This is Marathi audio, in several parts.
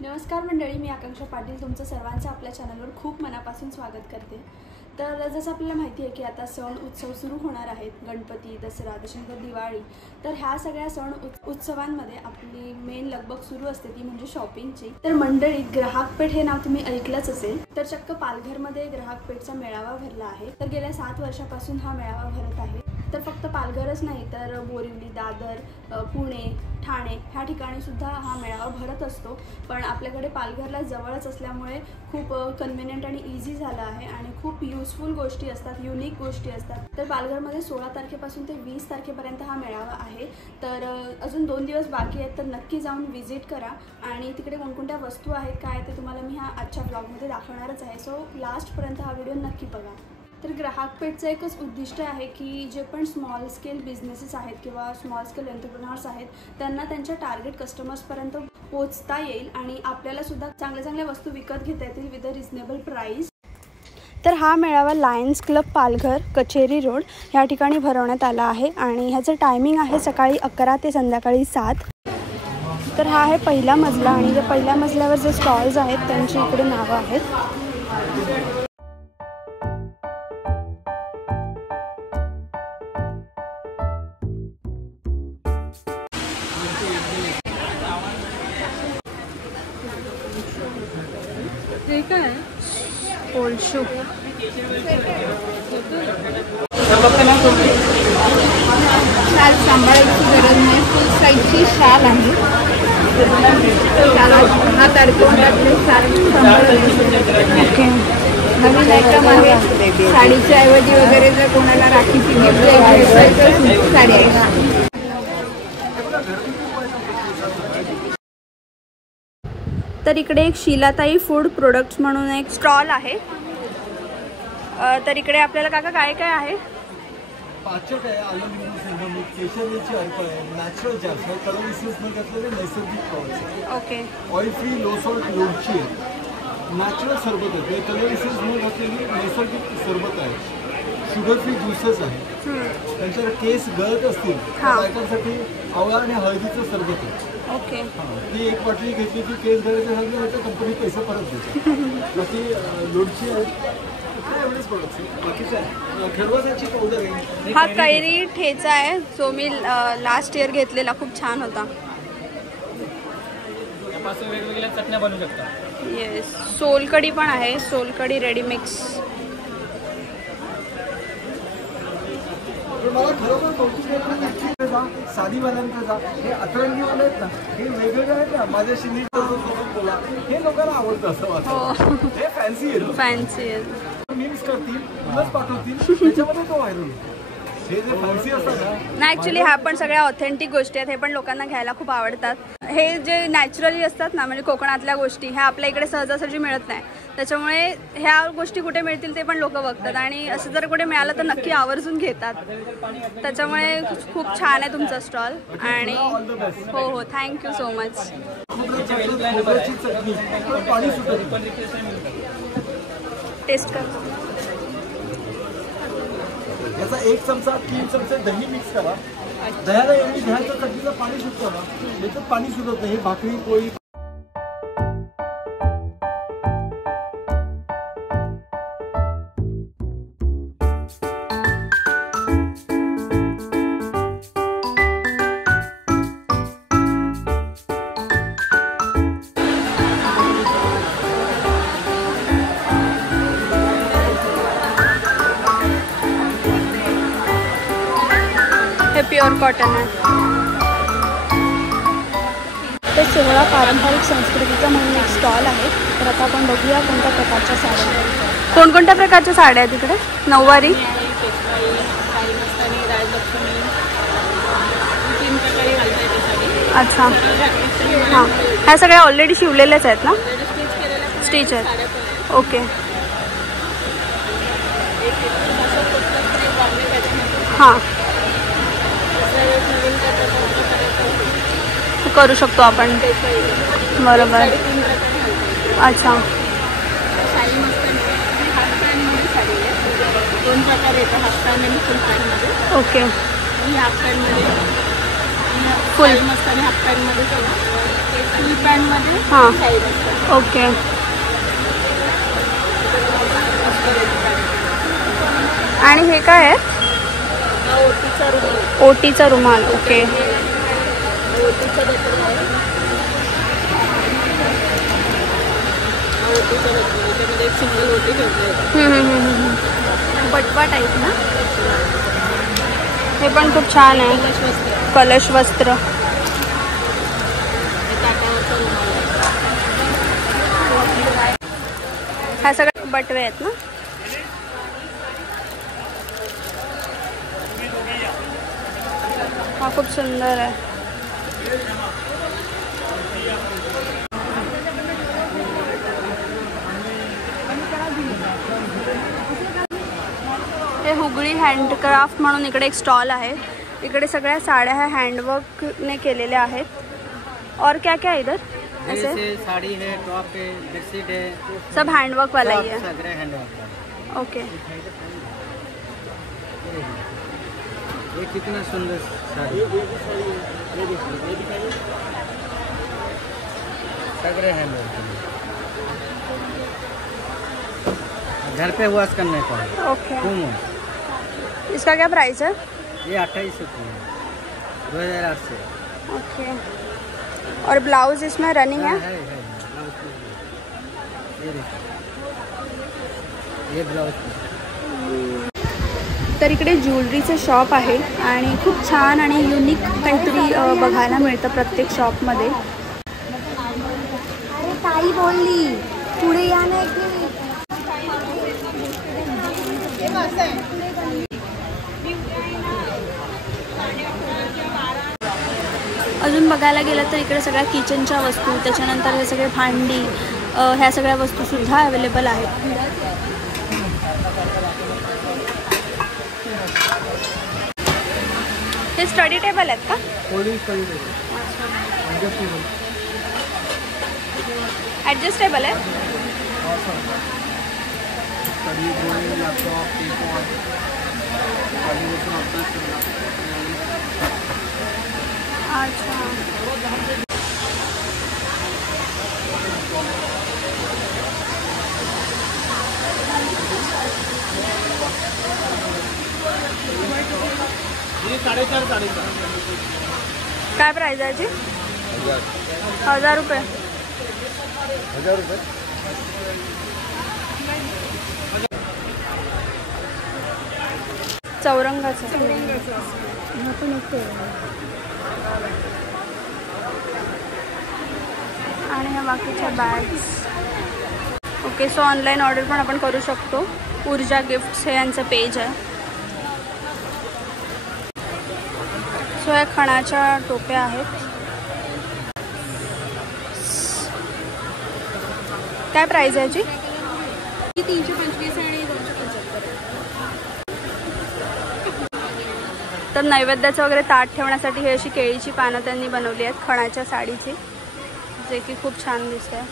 नमस्कार मंडळी, मी आकांक्षा पाटील तुमचं सर्वांचं आपल्या चॅनलवर खूप मनापासून स्वागत करते। तर जसं आपल्याला माहिती आहे की आता सण उत्सव सुरू होणार आहेत, गणपती, दसरा, त्याच्यानंतर दिवाळी। तर ह्या सगळ्या सण उत्सवांमध्ये आपली मेन लगबग सुरू असते ती म्हणजे शॉपिंगची। तर मंडळी, ग्राहकपेठ हे नाव तुम्ही ऐकलंच असेल, तर चक्क पालघरमध्ये ग्राहकपेठचा मेळावा भरला आहे। तर गेल्या 7 वर्षापासून हा मेळावा भरत आहे। तर फक्त पालघरच नाही तर बोरिवली, दादर, पुणे, ठाणे ह्या ठिकाणी सुद्धा हा मेळावा भरत असतो। पण आपल्याकडे पालघरला जवळच असल्यामुळे खूप कन्व्हिनियंट आणि इझी झाला आहे आणि खूप युजफुल गोष्टी असतात, युनिक गोष्टी असतात। तर पालघरमध्ये 16 तारखेपासून ते 20 तारखेपर्यंत हा मेळावा आहे। तर अजून 2 दिवस बाकी आहेत, तर नक्की जाऊन व्हिजिट करा आणि तिकडे कोणकोणत्या वस्तू आहेत काय ते तुम्हाला मी आजच्या ब्लॉगमध्ये दाखवणारच आहे। सो लास्टपर्यंत हा व्हिडिओ नक्की बघा। तर ग्राहकपेठचं एकच उद्दिष्ट आहे की जे पण स्मॉल स्केल बिझनेसेस आहेत किंवा स्मॉल स्केल एंटरप्रेन्योर्स आहेत त्यांना त्यांच्या टार्गेट कस्टमर्सपर्यंत पोहोचता येईल आणि आपल्याला सुद्धा चांगल्या वस्तू विकत घेता येतील विथ अ रिजनेबल प्राईस। तर हा मेळावा लायन्स क्लब पालघर, कचेरी रोड ह्या ठिकाणी भरवण्यात आला आहे आणि ह्याचं टायमिंग आहे सकाळी 11 ते संध्याकाळी 7। तर हा आहे पहिला मजला आणि त्या पहिल्या मजल्यावर जे स्टॉल्स आहेत त्यांची इकडे नावं आहेत। हे काय ओल्ड शू, शाल सांभाळायची गरज नाही, फुल साईजची शाल आहे। हात अडकवून शाल ओके, नवीन आयटम आहे। साडीच्या ऐवजी वगैरे जर कोणाला राखीची गिफ्ट द्यायची असेल तर साडी आहे। तर इकडे एक शीलाताई फूड प्रोडक्ट्स म्हणून एक स्टॉल आहे। तर इकडे आपल्याला काका काय काय आहे? पाचक आहे, आलं लिंबू सरबत, केशरची अर्पण आहे, नॅचरल जॅम्स आहे, कलर इसेन्समध्ये असलेले नैसर्गिक flowers, okay, oil free low salt लोणची आहे, नॅचरल सरबत आहे, कलर इसेन्समध्ये असलेली नैसर्गिक सरबत आहे, शुगर फ्री ज्युसेस आहे, त्यांच्यावर केस गळत असतील त्या बायकांसाठी आवळा आणि हळदीचं सरबत आहे। ओके, ती एक बाटली घेतली की केस गळायचे झाले तर कंपनी पैसे परत देते। बाकी लोणची आहे, एवढेच प्रोडक्ट्स आहे, बाकीचं आहे खरवसाची पावडर आहे। हा कैरी ठेचा आहे जो मी लास्ट इयर घेतलेला, खूप छान होता। यापासून वेगवेगळ्या चटण्या बनवू शकता। येस, सोलकढी पण आहे, सोलकढी रेडी मिक्स। मला खरोखर कौतुक आहे ना, साधीवाल्यांचं जा, हे अतरंगीवाले आहेत ना, हे वेगवेगळे आहेत ना, माझ्या शिंदे बोला, हे लोकांना आवडतं असं वाटतं। हे फॅन्सी आहे, फॅन्सी आहे, मीम्स करतील, प्लस पाठवतील, त्याच्यामध्ये तो व्हायरल। हे जे फॅन्सी असतात ना, ॲक्च्युली ह्या पण सगळ्या ऑथेंटिक गोष्टी आहेत, हे पण लोकांना घ्यायला खूप आवडतात। हे जे नॅचरली असतात ना, म्हणजे कोकणातल्या गोष्टी ह्या आपल्या इकडे सहजासहजी मिळत नाही, त्याच्यामुळे ह्या गोष्टी कुठे मिळतील ते पण लोक बघतात आणि असं जर कुठे मिळालं तर नक्की आवर्जून घेतात। त्याच्यामुळे खूप छान आहे तुमचा स्टॉल आणि हो हो, थँक्यू सो मच। टेस्ट कर, याचा 1 चमचा 3 चमचे दही मिक्स करा, दह्याला एवढी दह्याचं चटणीचं पाणी सुटतं ना, याच्यात पाणी सुटत नाही, हे भाकरी पोळी। हे प्युअर कॉटन आहे। तर सोहळा पारंपरिक संस्कृतीचा म्हणून एक स्टॉल आहे। तर आता आपण बघूया कोणत्या प्रकारच्या साड्या आहेत, कोणकोणत्या प्रकारच्या साड्या आहेत तिकडे। नऊवारी, अच्छा, हां, ह्या सगळ्या ऑलरेडी शिवलेल्याच आहेत ना, स्टिच आहेत, ओके, हां, करू शकतो आपण, बरोबर, अच्छा, दोन प्रकार येतात, हाफ पॅन्ट आणि फुल पॅन्टमध्ये। ओके, ही हाफ पॅन्टमध्ये फुल मस्त आणि हाफ पॅन्टमध्ये फुल पॅन्ट डिझाईनमध्ये हां. साईज असतात. ओके. आणि हे काय आहे? हा ओटीचा रुमाल. ओटीचा रुमाल. ओके. ओटीचा देखील आहे. हा ओटीचा देखील. त्याच्यामध्ये एक सिंगल ओटी ठेवली. बटवा टाईप ना. हे पण खूप छान आहे. कलश वस्त्र. कलश वस्त्र. हे ताटावरचा रुमाल आहे. ह्या सगळ्या बटवे आहेत ना. हा खूप सुंदर आहे. हे हुगळी हँडक्राफ्ट म्हणून इकडे एक स्टॉल आहे. इकडे सगळ्या साड्या ह्या हँडवर्कने केलेल्या आहेत. और क्या क्या है इधर? ऐसे साड़ी है, टॉप है, बेडशीट है, सब हैंडवर्क वाला ही है. सगळे हैंडवर्क. ओके. ये कितना सुंदर साड़ी. सगळे हैंडवर्क. घर पे वॉश करने का. ओके. घूमो. इसका क्या प्राइस है? ये 28 रुपये, 2008 से. ओके. और ब्लाउज इसमें रनिंग है? ये ब्लाउज. तर इकडे ज्वेलरीचं शॉप आहे आणि खूप छान आणि युनिक काहीतरी बघायला मिळतं प्रत्येक शॉपमध्ये. अरे ताई बोलली पुढे या ना. अजून बघायला गेलं तर इकडे सगळ्या किचनच्या वस्तू, त्याच्यानंतर हे सगळे भांडी, ह्या सगळ्या वस्तूसुद्धा अवेलेबल आहेत. हे स्टडी टेबल आहेत का? ॲडजस्टेबल आहे. अच्छा. काय प्राइस आहे याची? 1000 रुपये. 1000 रुपये. चौरंगाचं. आणि ह्या बाकीच्या bags. Okay. So online order पण आपण करू शकतो. ऊर्जा गिफ्ट्स हे यांचं पेज आहे. सो या खणाच्या टोप्या आहेत. काय प्राइस आहे याची? 325 आणि 275. तर नैवेद्याचं वगैरे ताट ठेवण्यासाठी ही अशी केळीची पानं त्यांनी बनवली आहेत खणाच्या साडीची, जे की खूप छान दिसतंय.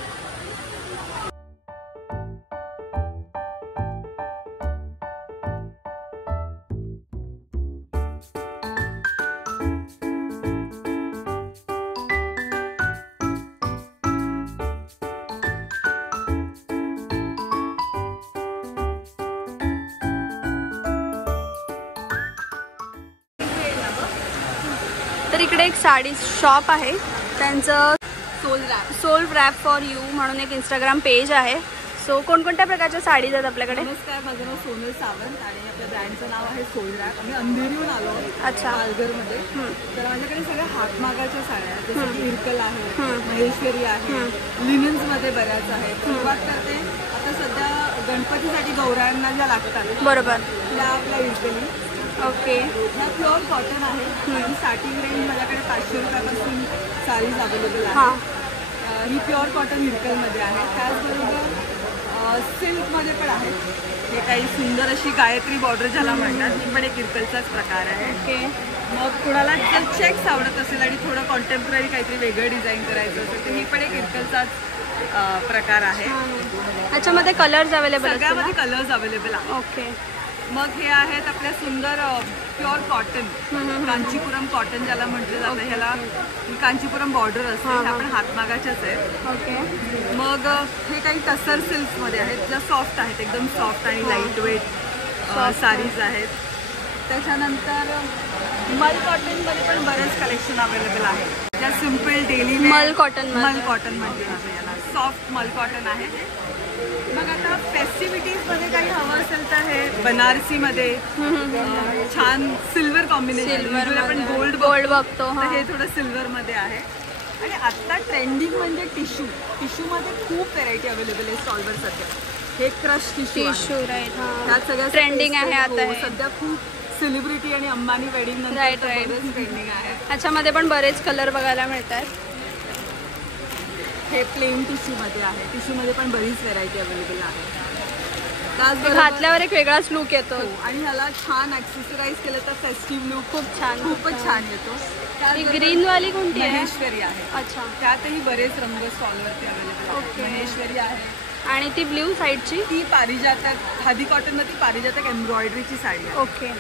तर इकडे एक साडी शॉप आहे. त्यांचं सोल रॅप फॉर यू म्हणून एक इंस्टाग्राम पेज आहे. सो कोणकोणत्या प्रकारच्या साडीज आहेत आपल्याकडे? नमस्कार, माझं नाव सोनल सावंत आणि आपल्या ब्रँडचं नाव आहे सोल रॅप. आम्ही अंधेरीहून आलो आहोत. अच्छा. पालघरमध्ये. तर माझ्याकडे सगळ्या हातमागाच्या साड्या आहेत, जसं की इरकल आहे, महेश्वरी आहे, लिनन्समध्ये बऱ्याच आहेत. सुरुवात करते आता सध्या गणपतीसाठी गौरायांना ज्या लागतात बरोबर. त्या आपल्या इरकली. ओके. ह्या प्युअर कॉटन आहे आणि स्टार्टिंग रेंज माझ्याकडे 500 रुपयापासून साडीज अवेलेबल हां. आहे. ही प्युअर कॉटन इरकलमध्ये आहे. त्याचबरोबर सिल्कमध्ये पण आहेत. हे काही सुंदर अशी गायत्री बॉर्डर ज्याला म्हणतात, ही पण एक इरकलचाच प्रकार आहे. ओके. मग कुणाला जर चेक्स आवडत असेल आणि थोडं कॉन्टेम्पररी काहीतरी वेगळं डिझाईन करायचं असेल तर ही पण एक इरकलचाच प्रकार आहे. ह्याच्यामध्ये कलर्स अवेलेबल सगळ्यामध्ये कलर्स अवेलेबल आहेत. ओके. मग हे आहेत आपल्या सुंदर प्युअर कॉटन, कांचीपुरम कॉटन ज्याला म्हटलं जातं. ह्याला कांचीपुरम बॉर्डर असते. ह्या पण हातमागाच्याच आहेत. ओके. मग हे काही टसर सिल्कमध्ये आहेत, ज्या सॉफ्ट आहेत, एकदम सॉफ्ट आणि लाईट वेट साडीज आहेत. त्याच्यानंतर मल कॉटनमध्ये पण बरेच कलेक्शन अवेलेबल आहे, ज्या सिम्पल डेली मल कॉटन म्हणजे याला सॉफ्ट मल कॉटन आहे. मग आता फेस्टिव्हिटीजमध्ये काही हवं असेल तर हे बनारसीमध्ये छान सिल्वर कॉम्बिनेशन, आपण गोल्ड बघतो, हे थोडं सिल्वरमध्ये आहे. आणि आत्ता ट्रेंडिंग म्हणजे टिश्यूमध्ये खूप व्हेरायटी अवेलेबल आहे स्टॉलवर सध्या. हे क्रश टिश्यू त्यात सगळ्या ट्रेंडिंग आहे आता. सध्या खूप सेलिब्रिटी आणि अंबानी वेडिंग नंतर ट्रेंडिंग आहे. ह्याच्यामध्ये पण बरेच कलर बघायला मिळतात. हे प्लेन टिश्यूमध्ये आहे. टिश्यूमध्ये पण बरीच व्हेरायटी अवेलेबल आहे. त्याचबरोबर घातल्यावर एक वेगळाच लुक येतो. आणि ह्याला छान ॲक्सेसराईज केलं तर फेस्टिव्ह लुक खूपच छान येतो. ग्रीन वाली कोणती आहे? महेश्वरी आहे. अच्छा. त्यातही बरेच रंग स्टॉलवरती अवेलेबल आहेत. महेश्वरी आहे. आणि ती ब्ल्यू साईडची ती पारिजातक, खादी कॉटनमध्ये पारिजातक एम्ब्रॉयडरीची साडी आहे. ओके.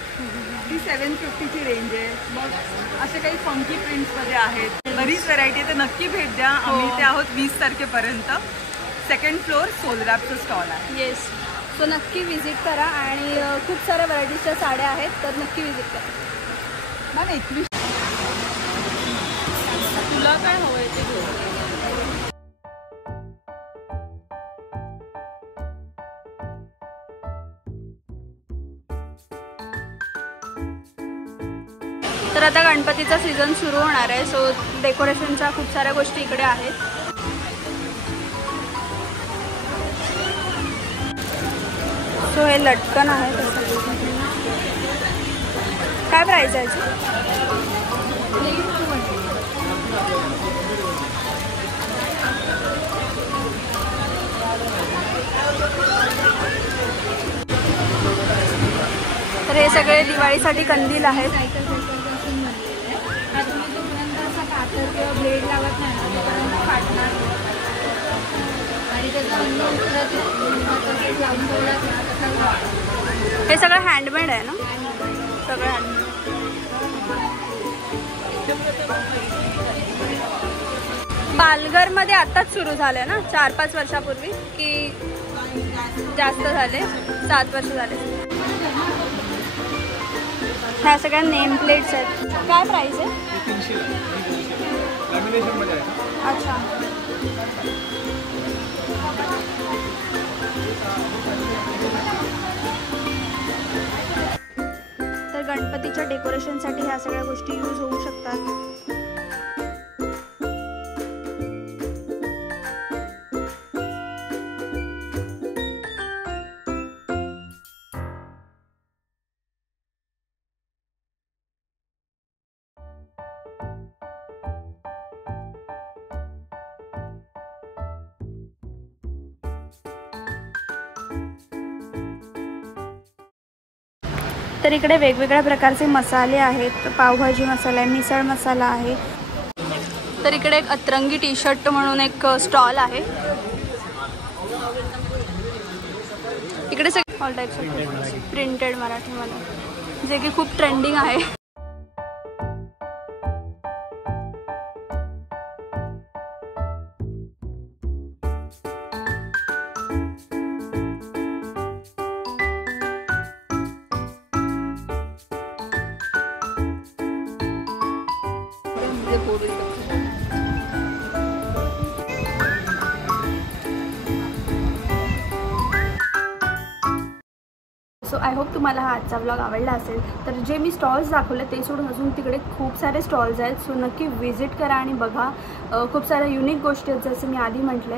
ती 750ची रेंज आहे. मग असे काही फंकी प्रिंट्समध्ये आहेत. बरीच व्हरायटी आहे. तर नक्की भेट द्या. आम्ही ते आहोत 20 तारखेपर्यंत. 2nd फ्लोअर सोलरॅपचं स्टॉल आहे. येस. सो नक्की व्हिजिट करा. आणि खूप साऱ्या व्हरायटीजच्या साड्या आहेत, तर नक्की व्हिजिट करा. मॅम 21 तुला काय हवं आहे ते घेऊ. तर आता गणपतीचा सीझन सुरू होणार आहे. सो डेकोरेशनच्या खूप साऱ्या गोष्टी इकडे आहेत. सो हे लटकन आहे. काय प्राइस आहे याची? तर हे सगळे दिवाळीसाठी कंदील आहेत. किंवा ब्लेड लावत नाही ना फाटणार. आणि हे सगळं हँडमेड आहे ना? सगळं हँडमेड. पालघरमध्ये आत्ताच सुरू झालं ना, 4-5 वर्षापूर्वी की जास्त झाले? 7 वर्ष झाले. ह्या सगळ्या नेम प्लेट्स आहेत. काय प्राइस आहे? 300. अच्छा. तर गणपतीच्या डेकोरेशनसाठी ह्या सगळ्या गोष्टी यूज होऊ शकतात. तर इकडे वेगवेगळ्या प्रकारचे मसाले आहेत. पावभाजी मसाला आहे, मिसळ मसाला आहे. तर इकडे एक अतरंगी टी शर्ट म्हणून एक स्टॉल आहे. इकडे सगळे ऑल टाइप्स ऑफ प्रिंटेड मराठीमध्ये, जे की खूप ट्रेंडिंग आहे. सो आय होप तुम्हाला हा आजचा व्लॉग आवडला असेल. तर जे मी स्टॉल्स दाखवले ते सोडून अजून तिकडे खूप सारे स्टॉल्स आहेत. सो नक्की व्हिजिट करा आणि बघा. खूप साऱ्या युनिक गोष्टी आहेत जसं मी आधी म्हटलं.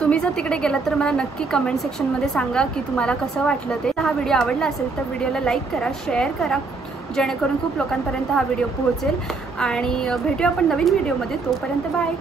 तुम्ही जर तिकडे गेलात तर मला नक्की कमेंट सेक्शनमध्ये सांगा की तुम्हाला कसं वाटलं ते. हा व्हिडिओ आवडला असेल तर व्हिडिओला लाईक करा, शेअर करा, जेणेकरून खूप लोकांपर्यंत हा व्हिडिओ पोहोचेल. आणि भेटूया आपण नवीन व्हिडिओमध्ये. तोपर्यंत बाय.